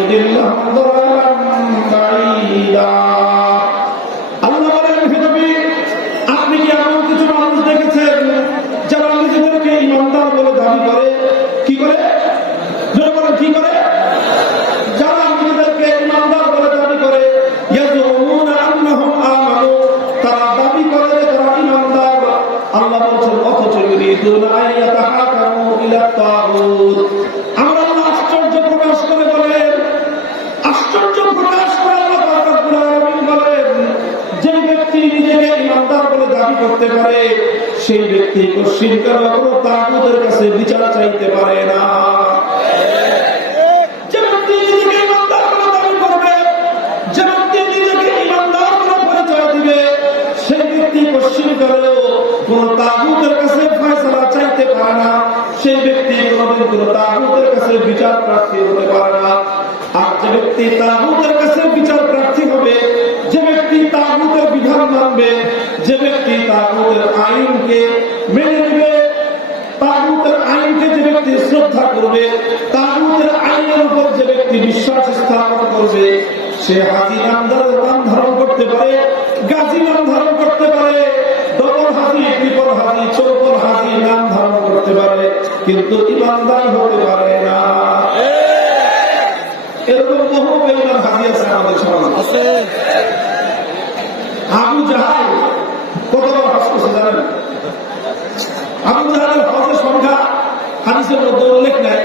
يضلهم ضلالا بعيدا আল্লাহ বলেন হে নবী আপনি কি এমন কিছু মানুষ দেখেছেন যারা নিজেদেরকে ঈমানদার বলে দাবি করে কি করে জোরে বলেন কি করে যারা নিজেদেরকে ঈমানদার বলে দাবি করে ইয়াজুমুনা আন্নাহুম আমানু তারা দাবি করে তারা ঈমানদার আল্লাহ বলেন অথচ ইউরিদুনা আইয়াতাহাকামু ইলা তাগুত আমরা আল্লাহ আশ্চর্য প্রকাশ করে বলেন আশ্চর্য প্রকাশ করে আল্লাহ রাব্বুল আলামিন বলেন যে ব্যক্তি নিজেকে ঈমানদার বলে দাবি করতে পারে সেই ব্যক্তি কোশ্চিনকার কোনো তাগুতের কাছে বিচার চাইতে পারে না যে ব্যক্তি নিজেকে ঈমানদার বলে দাবি করবে যে ব্যক্তি নিজেকে ঈমানদার বলে পরিচয় দিবে সেই ব্যক্তি কোশ্চিনকারও কোনো তাগুতের কাছে ফয়সালা চাইতে পারে না সেই ব্যক্তি কোনোদিন কোনো তাগুতের কাছে বিচার প্রার্থী হতে পারে না আর যে ব্যক্তি তাগুতের কাছে বিচার প্রার্থী হবে যে ব্যক্তি তাগুতের বিধান মানবে যে ব্যক্তি তাগুতের আইনকে মেনে নেবে তাগুতের আইনকে যে ব্যক্তি শ্রদ্ধা করবে তাগুতের আইনের উপর যে ব্যক্তি বিশ্বাস স্থাপন করবে সে হাজি নাম ধারণ করতে পারে গাজী নাম ধারণ করতে পারে ডবল হাজি ট্রিপল হাজি চৌকল হাজি নাম ধারণ করতে পারে কিন্তু ঈমানদার হতে পারে না এরকম বহু বেঈমান হাজি আছে আমাদের সমাজে আবু জাহাল কতবার হজ করছে জানেন আবু জাহালের হজের সংখ্যা হাদিসের মধ্যে উল্লেখ নাই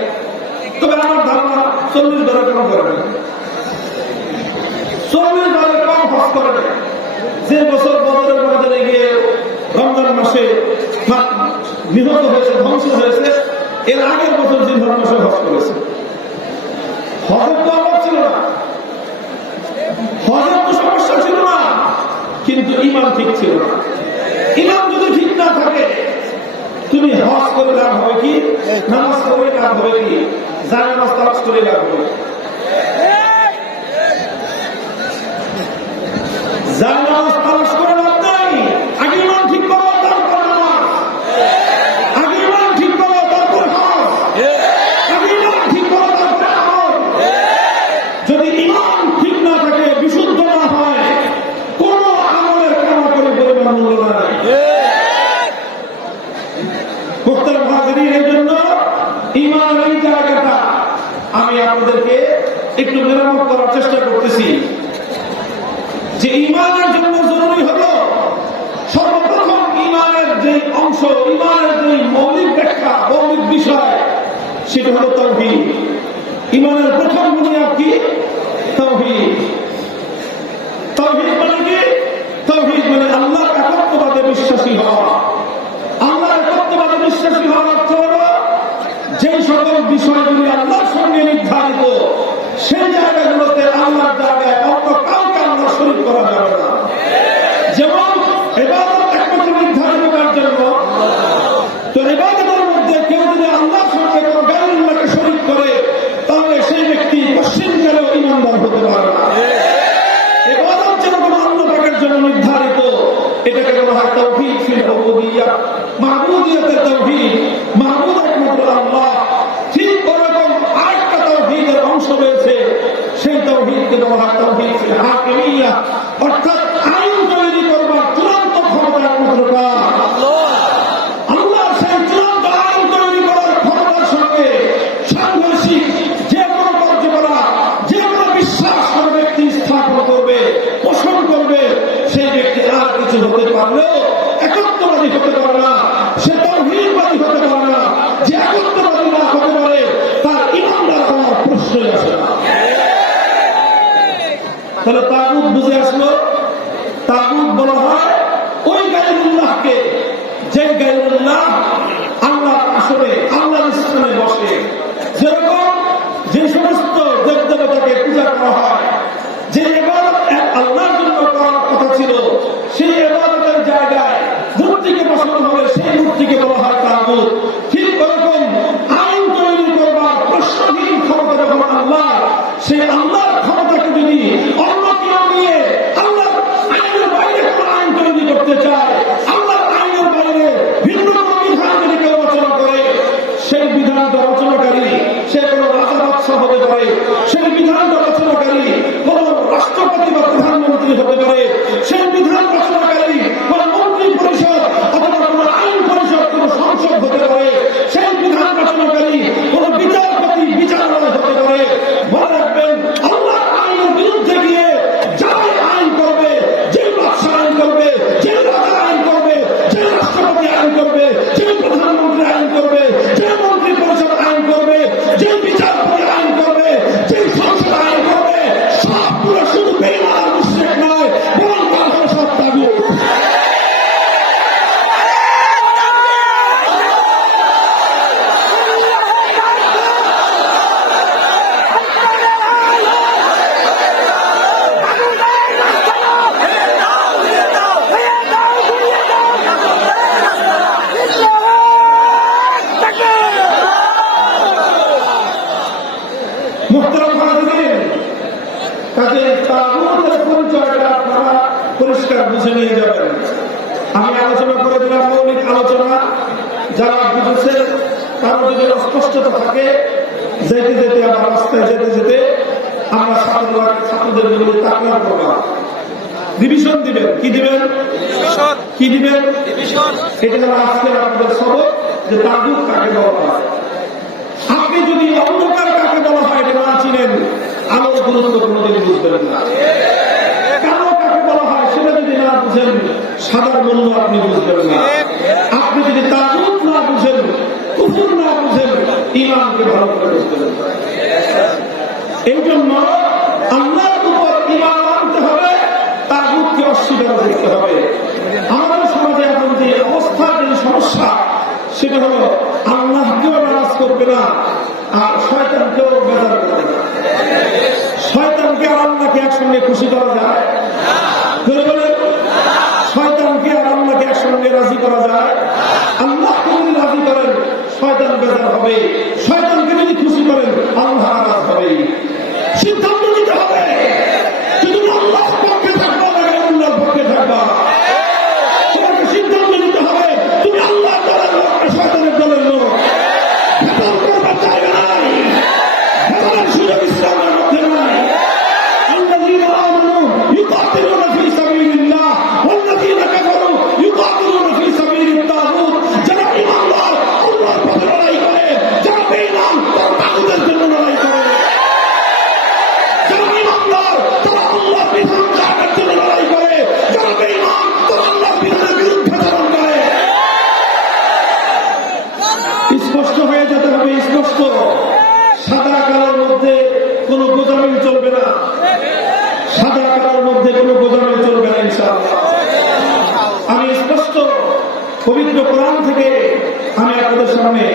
তবে আমার ধারণা 40 বারের কম করবে 40 বারের কম হজ করবে যে বছর বদরের ময়দানে গিয়ে রমজান মাসে নিহত হয়েছে ধ্বংস হয়েছে এর আগের বছর জিলহজ মাসে হজ করেছে হজের তো অভাব ছিল না হজের তো সমস্যা ছিল না কিন্তু ঈমান ঠিক ছিল না ঈমান যদি ঠিক না থাকে তুমি হজ করে লাভ হবে কি নামাজ করে লাভ হবে কি জানামাজ তালাশ করে লাভ হবে জানামাজ তালাশ করে লাভ নাই আগে ঈমান ঠিক করো তারপর নামাজ আগে ঈমান ঠিক করো তারপর হজ আগে ঈমান ঠিক করো তারপর আমল যদি ঈমান ঠিক না থাকে বিশুদ্ধ না হয় কোন আমলের কামা করে পরিমাণ মূল্য নাই মুহতারাম হাজিরিন এর জন্য ঈমান এই জায়গাটা আমি আপনাদেরকে একটু মেরামত করার চেষ্টা করতেছি যে ঈমানের জন্য জরুরি হলো সর্বপ্রথম ঈমানের যে অংশ ঈমানের যে মৌলিক ব্যাখ্যা মৌলিক বিষয় সেটা হলো তাওহীদ ঈমানের প্রথম বুনিয়াদ কি তাওহীদ তাওহীদ মানে কি তাওহীদ মানে আল্লাহর একত্ববাদে বিশ্বাসী হওয়া আল্লাহর একত্ববাদে বিশ্বাসী হওয়ার অর্থ হলো যে সকল বিষয়গুলি আল্লাহর সঙ্গে নির্ধারিত সেই জায়গাগুলোতে আল্লাহর জায়গায় অন্য কাউকে আল্লাহ শরীক করা যাবে না যেমন ইবাদত একমাত্র নির্ধারিত করার জন্য তো ইবাদতের মধ্যে কেউ যদি আল্লাহর সঙ্গে কোনো গায়রুল্লাহকে শরীক করে তাহলে সেই ব্যক্তি পশ্চিমকালেও ঈমানদার হতে পারে না ইবাদত যেরকম আল্লাহ পাকের জন্য নির্ধারিত এটাকে বলা হয় তাওহীদ ফিল উবুদিয়্যাহ মাবুদিয়তের তাওহীদ মাবুদ একমাত্র আল্লাহ ঠিক ওরকম আরেকটা তাওহীদের অংশ রয়েছে সেই তাওহীদকে বলা হয় তাওহীদ ফিল হাকিমিয়্যাহ অর্থাৎ আইন তৈরি করবার চূড়ান্ত ক্ষমতা একমাত্র আল্লাহ আল্লাহ সেই চূড়ান্ত আইন তৈরি করার ক্ষমতার সঙ্গে সাংঘর্ষিক যে কোনো কার্যকলাপ যে কোনো বিশ্বাস কোনো ব্যক্তি স্থাপন করবে পোষণ করবে সেই ব্যক্তি আর কিছু হতে পারলেও একত্ববাদী হতে পারে না সে তাওহীদবাদী হতে পারে না যে একত্ববাদী না হতে পারে তার ঈমানদার হওয়ার প্রশ্নই আসে না তাহলে তাগুত বুঝে আসলো তাগুত বলা হয় ওই গায়রুল্লাহকে যে গায়রুল্লাহ আল্লাহ আসলে আল্লাহর স্থানে বসে যেরকম যে সমস্ত দেবদেবতাকে পূজা করা হয় যে ইবাদত এক আল্লাহর জন্য করার কথা ছিল সেই ইবাদতের জায়গায় মূর্তিকে বসানো হলে সেই মূর্তিকে বলা হয় তাগুত ঠিক ওরকম আইন তৈরি করবার প্রশ্নহীন ক্ষমতা যখন আল্লাহ সেই আল্লাহর ক্ষমতাকে যদি অন্য কেউ নিয়ে আল্লাহর আইনের বাইরে কোন আইন তৈরি করতে চায় আল্লাহর আইনের বাইরে ভিন্ন কোন বিধান যদি কেউ রচনা করে সেই বিধানটা রচনাকারী সে কোনো রাজা বাদশাহ হবে পারে, সেই বিধান রচনাকারী কোন রাষ্ট্রপতি বা প্রধানমন্ত্রী হতে পারে, সেই বিধান রচনাকারী কোন মন্ত্রী পরিষদ অথবা কোন আইন পরিষদ, কোন সংসদ হতে পারে, সেই বিধান রচনাকারী কোন বিচারপতি বিচারালয় হতে পারে। মনে রাখবেন, আল্লাহ আইনের বিরুদ্ধে গিয়ে যারাই আইন করবে, যে বাদশাহ আইন করবে, যে রাজা আইন করবে, যে রাষ্ট্রপতি আইন করবে, যে প্রধানমন্ত্রী আইন করবে, যে মন্ত্রী পরিষদ আইন করবে, যে বিচারপতি আইন করবে, যে সংসদ আইন করবে, সবগুলো শুধু বেঈমান আর মুশরিক নয়, বরং তারা হলো সব তাগুত। মুহতারাম হাজিরিন, কাজে তাগুতের পরিচয়টা আপনারা পরিষ্কার বুঝে নিয়ে যাবেন। আমি আলোচনা করে দিলাম মৌলিক আলোচনা, যারা বুঝেছে তারা যদি অস্পষ্টতা থাকে, যেতে যেতে আমার রাস্তায় যেতে যেতে আমরা ছাত্রদের বিরুদ্ধে তাকরার করব, ডিভিশন দিবেন। কি দিবেন? কি দিবেন? এটা হলো আজকে আপনাদের সবক, যে তাগুত কাকে বলা হয়। আপনি যদি অন্ধকার কাকে বলা হয় এটা না চিনেন, আলোর গুরুত্ব কোনদিন বুঝবেন না। কালো কাকে বলা হয় সেটা যদি না বুঝেন, সাদার মূল্য আপনি বুঝবেন না। আপনি যদি তাগুত না বুঝেন, কুফর না বুঝেন, ঈমানকে ভালো করে বুঝবেন না। এই জন্য আল্লাহর উপর ঈমান আনতে হবে, তাগুতকে অস্বীকার করতে হবে। আমাদের সমাজে এখন যে অবস্থা, যে সমস্যা, সেটা হলো আল্লাহকেও নারাজ করবে না আর শয়তানকেও বেজার করবে না। শয়তানকে আর আল্লাহকে একসঙ্গে খুশি করা যায়? শয়তানকে আর আল্লাহকে একসঙ্গে রাজি করা যায়? আল্লাহকে যদি রাজি করেন শয়তান বেজার হবে, শয়তানকে যদি খুশি করেন আল্লাহ নারাজ হবে। সিদ্ধান্ত নিতে হবে, তুমি আল্লাহর পক্ষে থাকবা না আল্লাহর পক্ষে থাকবা। তোমাকে সিদ্ধান্ত নিতে হবে, তুমি আল্লাহর দলের লোক না শয়তানের দলের লোক। ভেতর করবার জায়গা নাই, ভেতরের সুযোগ ইসলামের মধ্যে নাই। الذين آمنوا يقاتلون في سبيل الله والذين كفروا يقاتلون في سبيل الطاغوت। যারা ঈমানদার আল্লাহর পথে লড়াই করে, যারা বেঈমান তারা তাগুতের জন্য লড়াই করে। যারা ঈমানদার তারা আল্লাহর বিধান কায়েমের জন্য লড়াই করে, যারা বেঈমান তারা আল্লাহর বিধানের বিরুদ্ধে আচরণ করে। স্পষ্ট হয়ে যেতে হবে, স্পষ্ট। সাদা কালোর মধ্যে কোনো গোজামিল চলবে না, সাদা কালোর মধ্যে কোনো গোজামিল চলবে না ইনশাআল্লাহ। আমি স্পষ্ট পবিত্র কোরআন থেকে আমি আপনাদের সামনে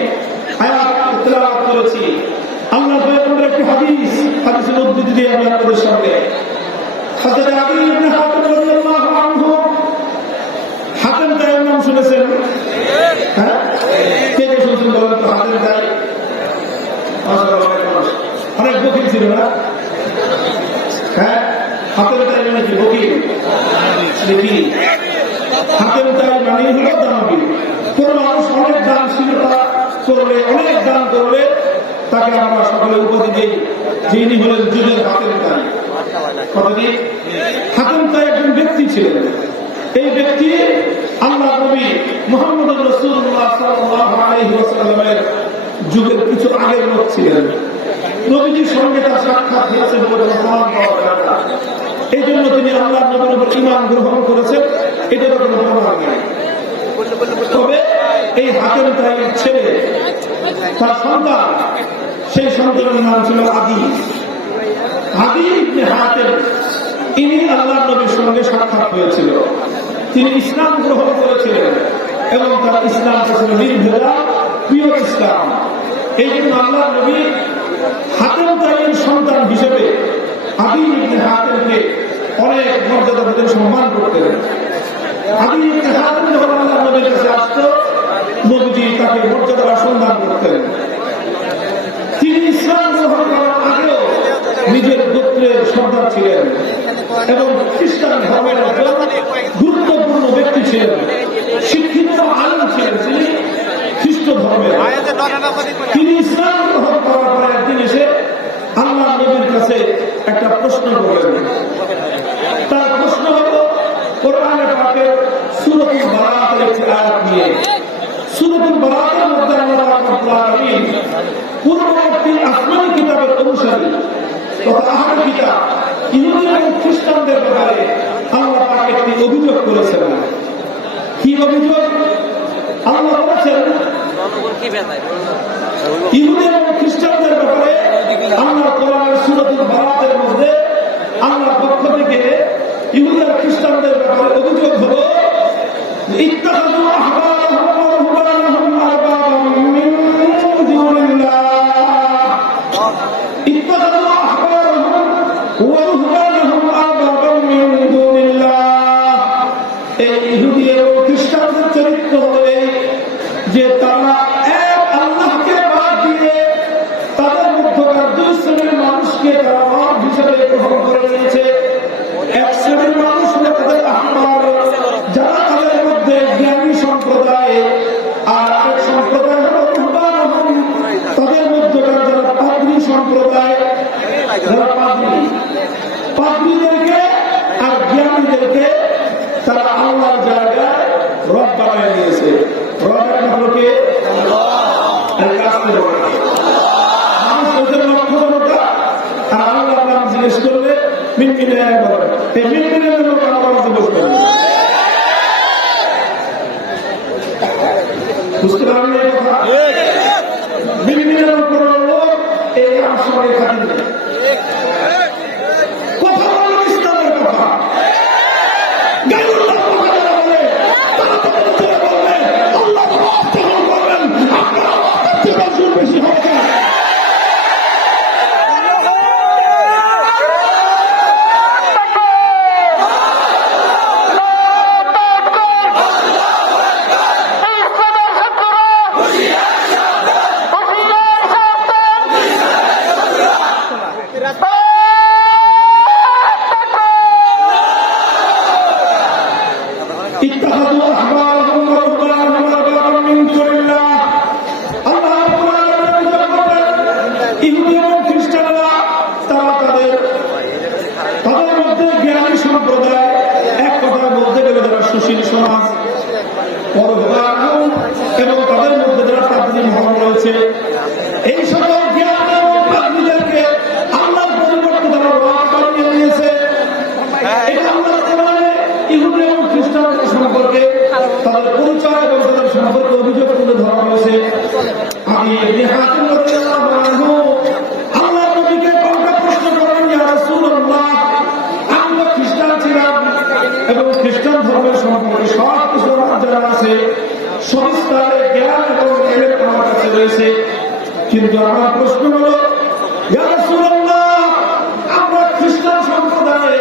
আয়াত তেলাওয়াত করেছি। আল্লাহ পয়গম্বরের একটি হাদিসের উদ্ধৃতি দিয়ে আমি আপনাদের সামনে, হযরত আলী ইবনে হাতিম রাদিয়াল্লাহু আনহু, হাতিম তাইয়ের নাম শুনেছেন? হ্যাঁ, কে কে শুনছেন বলেন তো? হাতিম তাই অনেক বকিল ছিল না? হ্যাঁ, হাতিম তাই মানে কি বকিল? দেখি, হাতিম তাই মানে হলো দানবীর। কোন মানুষ অনেক দানশীলতা করলে, অনেক দান করলে তাকে আমরা সকলে উপাধি দিই, যিনি হলেন যুগের হাতিম তাই। কতদিন? হাতিম তাই একজন ব্যক্তি ছিলেন। এই ব্যক্তি আল্লাহ নবী মুহাম্মদ রাসূলুল্লাহ সাল্লাল্লাহু আলাইহি ওয়াসাল্লামের যুগের কিছু আগের লোক ছিলেন। নবীজির সঙ্গে তার সাক্ষাৎ হয়েছে বলে প্রমাণ পাওয়া যায় না। এই জন্য তিনি আল্লাহ নবীর উপর ঈমান গ্রহণ করেছেন, এটার কোনো প্রমাণ নেই। তবে এই হাতিম তাইয়ের ছেলে, তার সন্তান, সেই সন্তানের নাম ছিল আদি। আদি ইবনে হাতিম, ইনি আল্লাহ নবীর সঙ্গে সাক্ষাৎ হয়েছিল। তিনি ইসলাম গ্রহণ করেছিলেন এবং তার ইসলামটা ছিল নির্ভেজা প্রিয় ইসলাম। এই জন্য আল্লাহ নবী হাতিম তাইয়ের সন্তান হিসেবে আদি ইবনে হাতিমকে অনেক মর্যাদা দিতেন, সম্মান করতেন। আদি ইবনে হাতিম যখন আল্লাহ নবীর কাছে আসতো, নবীজি তাকে মর্যাদার সন্ধান করতেন। তিনি ইসলাম গ্রহণ করার আগেও নিজের গোত্রের সর্দার ছিলেন এবং খ্রিস্টান ধর্মের একজন গুরুত্বপূর্ণ ব্যক্তি ছিলেন, শিক্ষিত আলেম ছিলেন তিনি খ্রিস্ট ধর্মের। তিনি ইসলাম গ্রহণ করার পরে একদিন এসে কাছে একটা প্রশ্ন করলেন। তার প্রশ্ন হলো কোরআনে পাকের সূরাতুল বারাতের একটি আয়াত নিয়ে। সূরাতুল বারাতের মধ্যে আল্লাহ রাব্বুল আলামিন পূর্ববর্তী আসমানী কিতাবের অনুসারী তথা আহলে কিতাব ইহুদি এবং খ্রিস্টানদের ব্যাপারে আল্লাহ পাক একটি অভিযোগ করেছেন। কি অভিযোগ? আল্লাহ বলেছেন ইহুদি এবং খ্রিস্টানদের ব্যাপারে আল্লাহ কোরআনের সূরাতুল বারাতের মধ্যে আল্লাহর পক্ষ থেকে ইহুদি আর খ্রিস্টানদের ব্যাপারে অভিযোগ হলো ইত্তাখাযু আহবারহুম ওয়া রুহবানাহুম আরবাবাম মিন দুনিল্লাহ। ইত্তাখাযু আহবারহুম ওয়া রুহবানাহুম আরবাবাম মিন দুনিল্লাহ। এই ইহুদি এবং খ্রিস্টানদের চরিত্র হলো যে তারা এক আল্লাহকে বাদ দিয়ে তাদের মধ্যকার দুই শ্রেণীর মানুষকে তারা রব হিসেবে গ্রহণ করে নিয়েছে। এক শ্রেণীর মানুষ হলো তাদের আহবার, যারা তাদের মধ্যে জ্ঞানী সম্প্রদায়, আর আরেক সম্প্রদায় হলো রুহবান, তাদের মধ্যকার যারা পাদ্রী সম্প্রদায়, যারা পাদ্রীদেরকে আর জ্ঞানীদেরকে তারা আল্লাহর জায়গায় রব বানায় নিয়েছে। রবের নামকে মানুষ ওদের লক্ষ্য জনতা আর আল্লাহর নাম জিজ্ঞেস করলে মিনমিনে এই মিনমিনের লোক আমার মাঝে বসবে। বুঝতে পারবেন এই কথা? মিনমিনের লোক এই আসলে খালি কথা বলল ইসলামের কথা, গায়ুল্লাহ কথা বলে বেশি হবে। এবং তাদের মধ্যে যারা পাদ্রী মহল রয়েছে, এই সকল জ্ঞান এবং পাদ্রীদেরকে আল্লাহর পরিবর্তে তারা রব বানিয়ে নিয়েছে। এটা আল্লাহর কোরআনে ইহুদি এবং খ্রিস্টানদের সম্পর্কে তাদের পরিচয় এবং তাদের সম্পর্কে অভিযোগ তুলে ধরা হয়েছে। আমি ইবনে হাতিম রাদিয়াল্লাহু আনহু আল্লাহর নবীকে পাল্টা প্রশ্ন করেন, ইয়া রাসূলুল্লাহ, আমি তো খ্রিস্টান ছিলাম এবং খ্রিস্টান ধর্মের সম্পর্কে সব কিছু যারা আছে সবিস্তারে জ্ঞান এবং এলেম আমার কাছে রয়েছে, কিন্তু আমার প্রশ্ন হলো, ইয়া রাসূলুল্লাহ, আমরা খ্রিস্টান সম্প্রদায়ে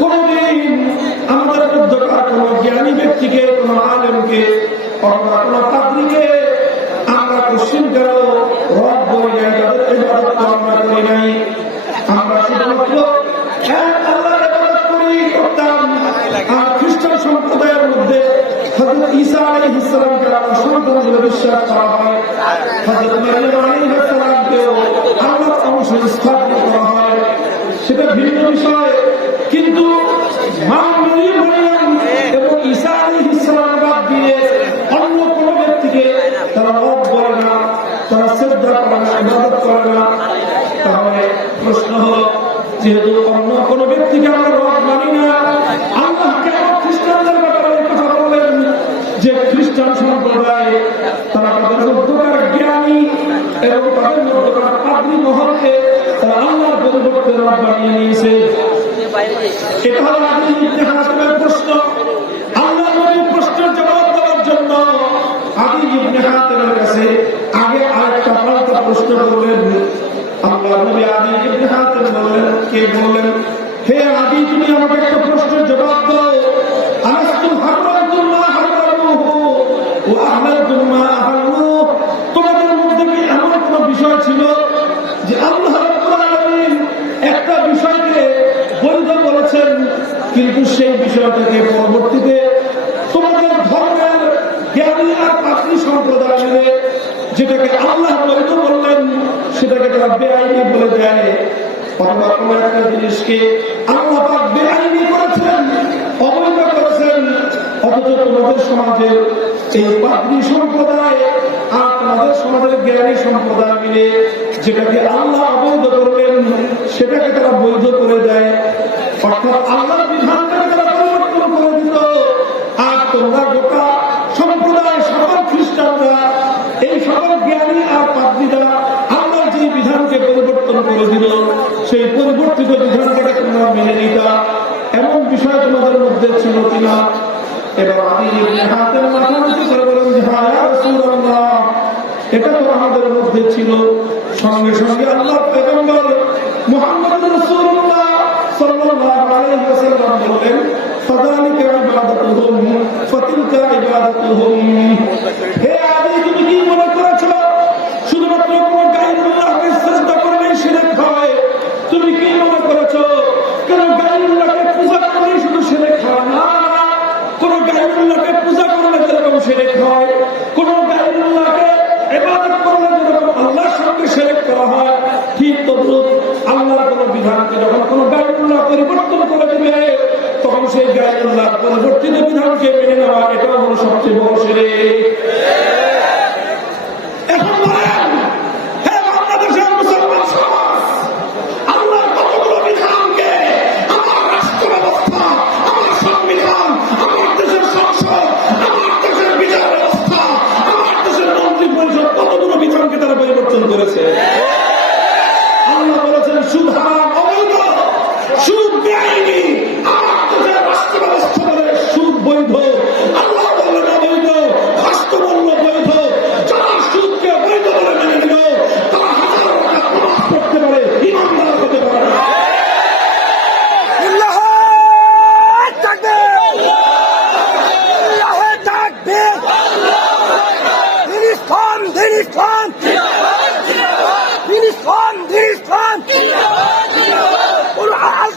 কোনদিন আমাদের মধ্যকার কোন জ্ঞানী ব্যক্তিকে, কোন আলেমকে অথবা কোন পাদ্রীকে আমরা পশ্চিমকারও রব বলি নাই, তাদের ইবাদত আমরা করি নাই। আমরা শুধুমাত্র এক আল্লাহর ইবাদত করতাম। আর খ্রিস্টান সম্প্রদায়ের মধ্যে হযরত ঈসা আলাইহিস সালামকে আল্লাহর সন্তান বলে বিশ্বাস করা হয়, হযরত মারইয়াম আলাইহিস সালামকেও আল্লাহর অংশ স্থাপন করা হয়, সেটা ভিন্ন বিষয়। কিন্তু মা মারইয়াম এবং ঈসা আলাইহিস সালাম বাদ দিয়ে অন্য কোন ব্যক্তিকে তারা রব বলে না, তারা সিজদা করে না, ইবাদত করে না। তাহলে প্রশ্ন হলো, যেহেতু অন্য কোন ব্যক্তিকে আমরা রব মানি না, আল্লাহ কেন খ্রিস্টানদের ব্যাপারে কথা বলেন যে খ্রিস্টান সম্প্রদায় তারা তাদের মধ্যকার জ্ঞানী এবং তাদের মধ্যকার পাদ্রী মহলকে তারা আল্লাহর পরিবর্তে রব বানিয়ে নিয়েছে? এটা হলো আদি ইবনে হাতিমের প্রশ্ন। আল্লাহ নবীর প্রশ্নের জবাব দেওয়ার জন্য আদি ইবনে হাতিমের কাছে আগে আরেকটা পাল্টা প্রশ্ন করলেন। আল্লাহ নবী আদি ইবনে হাতিম বললেন, হে আদি, তুমি আমাকে একটা প্রশ্নের জবাব দাও। আলাস্তুম হারামতুম মা হারামুহু ওয়া আহলালতুম মা আহলালু। তোমাদের মধ্যে কি এমন কোন বিষয় ছিল যে আল্লাহ রাব্বুল আলামিন একটা বিষয়কে বৈধ বলেছেন, কিন্তু সেই বিষয়টাকে পরবর্তীতে তোমাদের ধর্মের জ্ঞানী আর পাদ্রী সম্প্রদায় মিলে যেটাকে আল্লাহ বৈধ বললেন সেটাকে তারা বেআইনি বলে দেয়? অথবা কোন একটা জিনিসকে আল্লাহ পাক বেআইনি করেছেন, অবৈধ করেছেন, অথচ তোমাদের সমাজের এই পাদ্রী সম্প্রদায় আর তোমাদের সমাজের জ্ঞানী সম্প্রদায় মিলে যেটাকে আল্লাহ অবৈধ করবেন সেটাকে তারা বৈধ করে দেয়। অর্থাৎ আল্লাহর বিধানটাকে তারা পরিবর্তন করে দিত। আর তোমরা গোটা সম্প্রদায় সকল খ্রিস্টানরা এই সকল জ্ঞানী আর পাদ্রীরা আল্লাহর যে বিধানকে পরিবর্তন করে দিল সেই পরিবর্তিত বিধানটাকে তোমরা মেনে নিতা। এমন বিষয় তোমাদের মধ্যে ছিল কিনা? এবার আদি ইবনে হাতেম মাথা নিচু করে বলেন যে হ্যাঁ ইয়া রাসূলুল্লাহ, এটা তো আমাদের মধ্যে ছিল। সঙ্গে সঙ্গে আল্লাহর পয়গম্বর মুহাম্মদ রাসূলুল্লাহ সাল্লাল্লাহু আলাইহি ওয়াসাল্লাম বলেন ফাযালিকা ইবাদাতুহুম ফাতিলকা ইবাদাতুহুম। হে আদি, তুমি কি মনে করেছো শুধুমাত্র কোন গায়রুল্লাহকে সিজদা করলেই শিরক হয়? তুমি কি মনে করেছো কোন গায়রুল্লাহকে পূজা করলেই শুধু শিরক হয়? না, কোন গায়রুল্লাহকে পূজা করলে যেরকম শিরক হয়, কোন গায়রুল্লাহকে ইবাদত করলে যেরকম আল্লাহর সঙ্গে শিরক করা হয়, ঠিক তদ্রুপ আল্লাহর কোন বিধানকে যখন কোন গায়রুল্লাহ পরিবর্তন করে দিবে তখন সেই গায়রুল্লাহ পরিবর্তিত বিধানকে মেনে নেওয়া এটাও হলো সবচেয়ে বড় শিরক। এখন বলেন, হে বাংলাদেশের মুসলমান সমাজ, আল্লাহর কতগুলো বিধানকে আমার রাষ্ট্র ব্যবস্থা, আমার সংবিধান, আমার দেশের সংসদ, আমার দেশের বিচার ব্যবস্থা, আমার দেশের মন্ত্রী পরিষদ কতগুলো বিধানকে তারা পরিবর্তন করেছে। আল্লাহ বলেছেন সুদ হারাম, অবৈধ, সুদ বেআইনি। আমার দেশের রাষ্ট্র ব্যবস্থা বলে সুদ বৈধ, আল্লাহ বললেন অবৈধ, রাষ্ট্র বলল বৈধ। যারা সুদকে বৈধ বলে মেনে নিল তারা হাজার টাকা নামাজ পড়তে পারে, ইমানদার হতে পারে।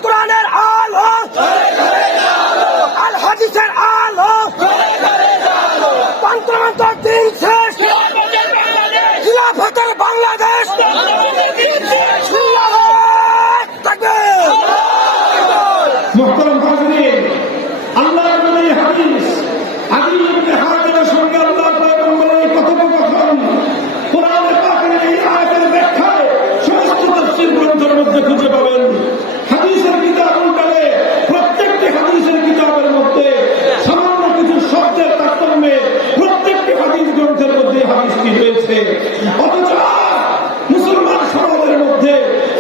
কোরআনের আলো, আল হাদিসের আলো, তন্ত্রমন্ত্র দিন শেষ, খিলাফতের বাংলাদেশ। মুহতারাম হাজিরিন, আল্লাহর নবী হাদিস আদি ইবনে হাতেমের সঙ্গে আল্লাহর পয়গম্বরের এই কথোপকথন কোরআনের পাকের এই আয়াতের ব্যাখ্যায় সমস্ত তাফসীর গ্রন্থের মধ্যে খুঁজে পাবেন। হাদিসের কিতাব উল্টালে প্রত্যেকটি হাদিসের কিতাবের মধ্যে সামান্য কিছু শব্দের তারতম্যে প্রত্যেকটি হাদিস গ্রন্থের মধ্যে হাদিসটি রয়েছে। অথচ মুসলমান সমাজের মধ্যে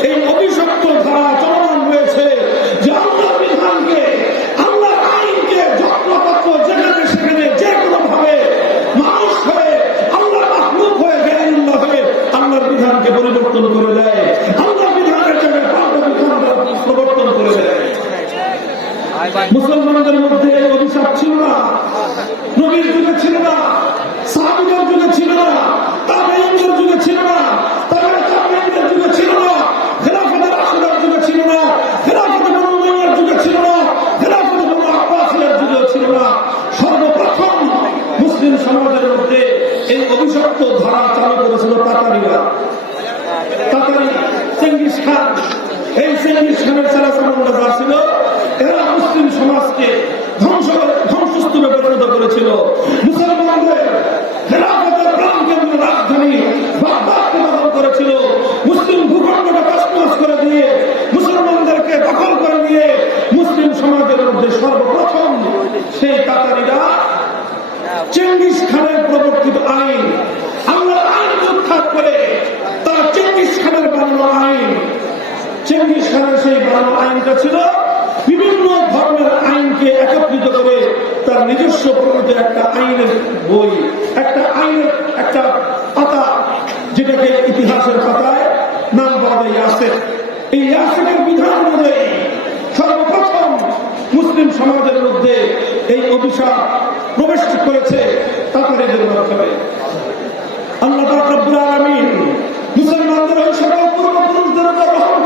এই অভিশপ্ত ধারা চলমান রয়েছে যে আল্লাহর বিধানকে, আল্লাহর আইনকে যত্নপত্র যেখানে সেখানে যে কোনো ভাবে মানুষ হয়ে, আল্লাহর মাখলুক হয়ে, গায়রুল্লাহ হয়ে আল্লাহর বিধানকে পরিবর্তন করে দেয়। আল্লাহর বিধানের জায়গায় পাল্টা বিধান প্রবর্তন করে দেয়। মুসলমানদের মধ্যে এই অভিশাপ ছিল না, নবীর যুগে ছিল না, সাহাবীদের যুগে ছিল না, তাবেঈনদের যুগে ছিল না, তাবেঈনদের যুগে ছিল না, খেলাফতের রাশিদার যুগে ছিল না, খেলাফতে বনু উমাইয়ার যুগে ছিল না, খেলাফতে বনু আব্বাসিয়ার যুগে ছিল না। সর্বপ্রথম মুসলিম সমাজের মধ্যে এই অভিশপ্ত ধারা চালু করেছিল তাতারিরা। তাতারি চেঙ্গিস খান, এই চেঙ্গিস খানের চালাচামুন্ডা যা ছিল এরা মুসলিম সমাজকে ধ্বংসস্তূপে পরিণত করেছিল। মুসলমানদের খেলাফতের প্রাণকেন্দ্র রাজধানী বাগদাদকে দখল করেছিল। মুসলিম ভূখণ্ডটা তছনছ করে দিয়ে, মুসলমানদেরকে দখল করে দিয়ে মুসলিম সমাজের মধ্যে সর্বপ্রথম সেই তাতারিরা চেঙ্গিস খানের প্রবর্তিত আইন, আল্লাহর আইন উৎখাত করে তারা চেঙ্গিস খানের বানানো আইন, চেঙ্গিস খানের সেই বানানো আইনটা ছিল বিভিন্ন ধর্মের আইনকে একত্রিত করে তার নিজস্ব প্রণীত একটা আইনের বই, একটা আইনের একটা পাতা, যেটাকে ইতিহাসের পাতায় নাম পাওয়া যায় ইয়াসেক। এই ইয়াসেকের বিধান অনুযায়ী সর্বপ্রথম মুসলিম সমাজের মধ্যে এই অভিশাপ প্রবেশ করেছে তাতারিদের মাধ্যমে। আল্লাহ পাক রব্বুল আলামিন মুসলমানদের ওই সকল পূর্বপুরুষদের উপর রহম